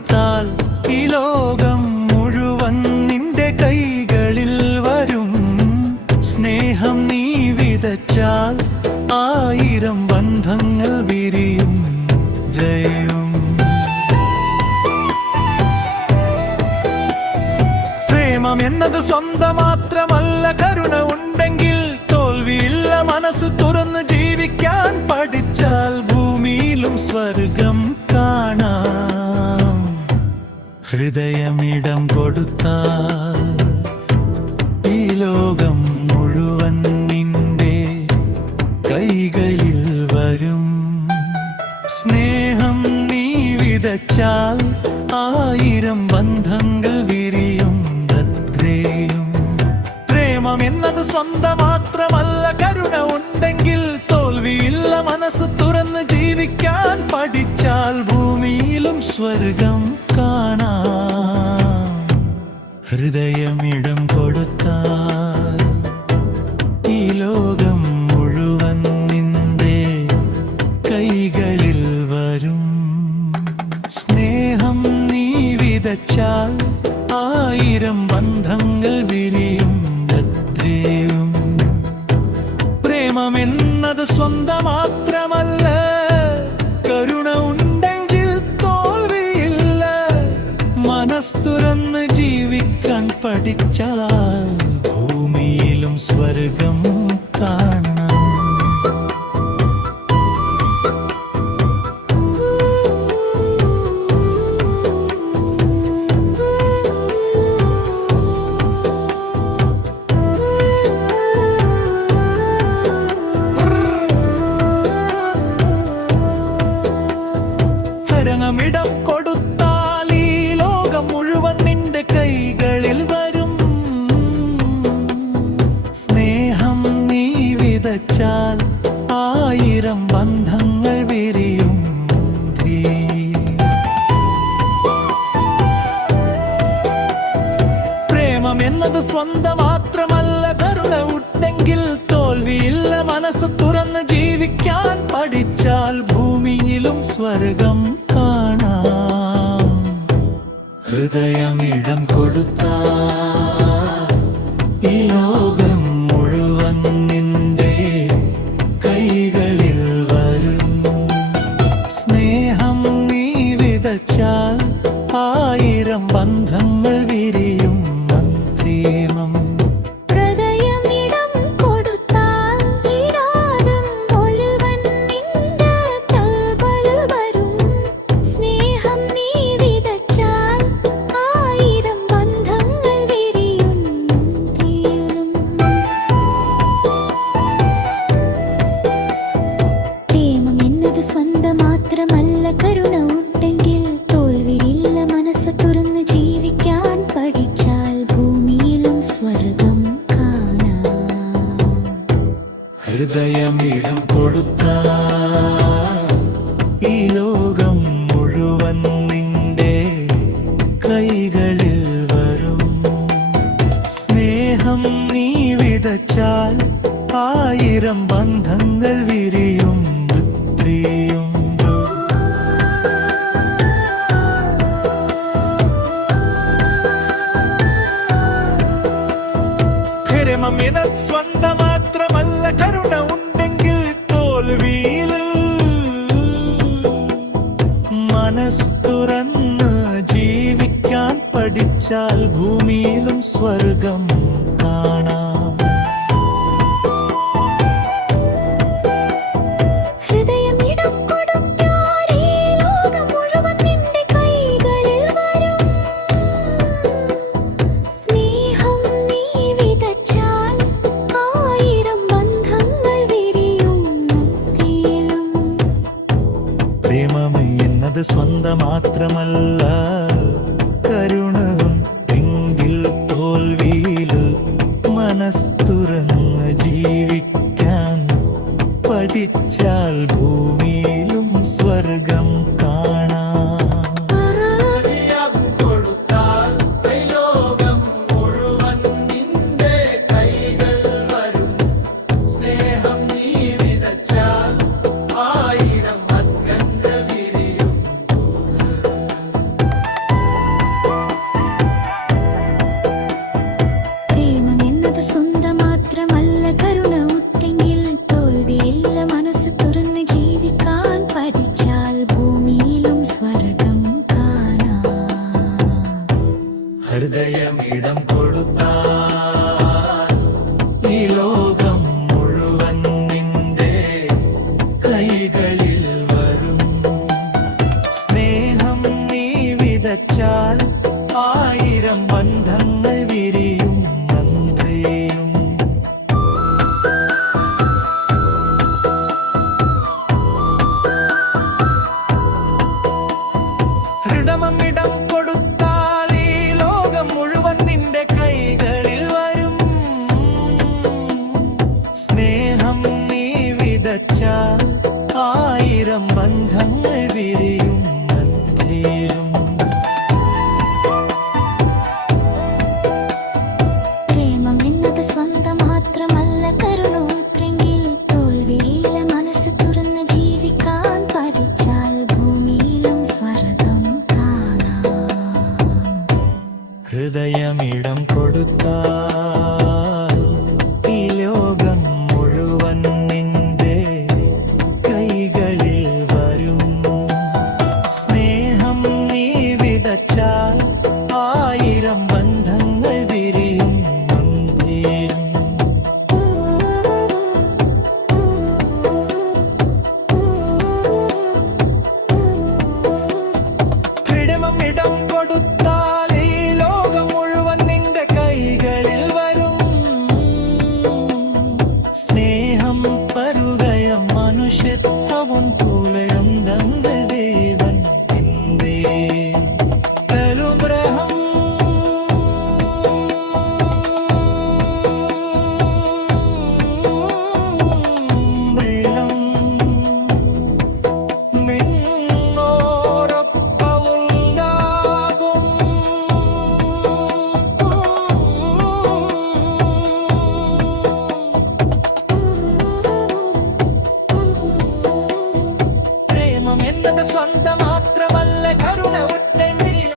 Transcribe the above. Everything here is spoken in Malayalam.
കൊടുത്താൽ ഈ ലോകം മുഴുവൻ നിന്റെ കൈകളിൽ വരും. സ്നേഹം നീ വിതച്ചാൽ 1000 ബന്ധങ്ങൾ വിരിയും. ജയം. പ്രേമം എന്നത് സ്വന്തം മാത്രമല്ല, കരുണ ഉണ്ടെങ്കിൽ തോൽവിയില്ല. മനസ്സ് തുറന്ന് ജീവിക്കാൻ പഠിച്ചാൽ ഭൂമിയിലും സ്വർഗം കാണാം. ഹൃദയമിടം കൊടുത്താൽ ഈ ലോകം മുഴുവൻ നിന്റെ കൈകളിൽ വരും. സ്നേഹം നീ വിതച്ചാൽ 1000 ബന്ധങ്ങൾ വിരിയും. പ്രേമം എന്നത് സ്വന്തം മാത്രമല്ല, കരുണ ഉണ്ടെങ്കിൽ തോൽവിയില്ല. മനസ്സ് തുറന്ന് ജീവിക്കാൻ പഠിച്ചാൽ ഭൂമിയിലും സ്വർഗം കാണാം. ഹൃദയമിടം കൊടുത്താൽ ഈ ലോകം മുഴുവൻ നിന്റെ കൈകളിൽ വരും. സ്നേഹം നീ വിതച്ചാൽ 1000 ബന്ധങ്ങൾ വിരിയും. പ്രേമം എന്നത് സ്വന്തം മാത്രമല്ല, കരുണ ഉണ്ടെങ്കിൽ തോൽവിയില്ല. മനസ്സ് തുറന്ന് ജീവിക്കാൻ പഠിച്ചാൽ ഭൂമിയിലും സ്വർഗം കാണാം. ഇടം കൊടുത്താൽ ഈ ലോകം മുഴുവൻ നിന്റെ കൈകളിൽ വരും. സ്നേഹം നീ വിതച്ചാൽ 1000 ബന്ധങ്ങൾ വിരിയും. പ്രേമം എന്നത് സ്വന്തം മാത്രമല്ല, കരുണ ഉണ്ടെങ്കിൽ തോൽവിയില്ല. മനസ്സ് തുറന്ന് ജീവിക്കാൻ പഠിച്ചാൽ ഭൂമിയിലും സ്വർഗം കാണാം. ഹൃദയമിടം കൊടുത്താൽ ഈ ലോകം മുഴുവൻ നിന്റെ കൈകളിൽ വരും. സ്നേഹം നീ വിതച്ചാൽ 1000 ബന്ധങ്ങൾ വിരിയും. പ്രേമം സ്വന്തം മാത്രമല്ല, കരുണ ഉണ്ടെങ്കിൽ തോൽവിയില്ല. മനസ്സ് തുറന്ന് ജീവിക്കാൻ പഠിച്ചാൽ ഭൂമിയിലും സ്വർഗം കാണാം. ഹൃദയമിടം കൊടുത്താൽ ഈ ലോകം മുഴുവൻ നിന്റെ കൈകളിൽ വരും. സ്നേഹം നീ വിതച്ചാൽ 1000 ബന്ധങ്ങൾ വിരിയും. പ്രേമം എന്നത് സ്വന്തം മാത്രമല്ല, കരുണ ഉണ്ടെങ്കിൽ തോൽവിയിൽ. മനസ്സ് തുറന്ന് ജീവിക്കാൻ പഠിച്ചാൽ ഭൂമിയിലും സ്വർഗം കാണാം. പ്രേമം എന്നത് സ്വന്തം മാത്രമല്ല, കരുണ ഉണ്ടെങ്കിൽ തോൽവിയിൽ. മനസ്സ് തുറന്ന് ജീവിക്കാൻ പഠിച്ചാൽ ഭൂമിയിലും സ്വർഗം കാണാം. ഹൃദയം ഇടം കൊടുത്താൽ ഈ ലോകം മുഴുവൻ നിന്റെ കൈകളിൽ വരും. സ്നേഹം നീ വിതച്ചാൽ 1000 ബന്ധങ്ങൾ വിരിയും മന്ത്രിയും. ഹൃദയമിടം കൊടുത്താൽ ഈ ലോകം മുഴുവൻ നിന്റെ കൈകളിൽ വരും. സ്നേഹം നീ വിതച്ചാൽ 1000 ബന്ധങ്ങൾ വിരിയും മന്ത്രിയും. പ്രേമം എന്നത് സ്വന്തം മാത്രമല്ല കരുണൂട്ടെങ്കിൽ തോൽവിയില്ല മനസ്സ് തുറന്ന് ജീവിക്കാൻ പഠിച്ചാൽ ഭൂമിയിലും സ്വർഗം കാണാം. ഹൃദയമിടം കൊടുത്താൽ ഈ ലോകം മുഴുവൻ നിന്റെ കൈകളിൽ വരും. സ്നേഹം നീ വിതച്ചാൽ 1000 ബന്ധങ്ങൾ വിരിയും മന്ത്രിയും. ഹൃദയമിടം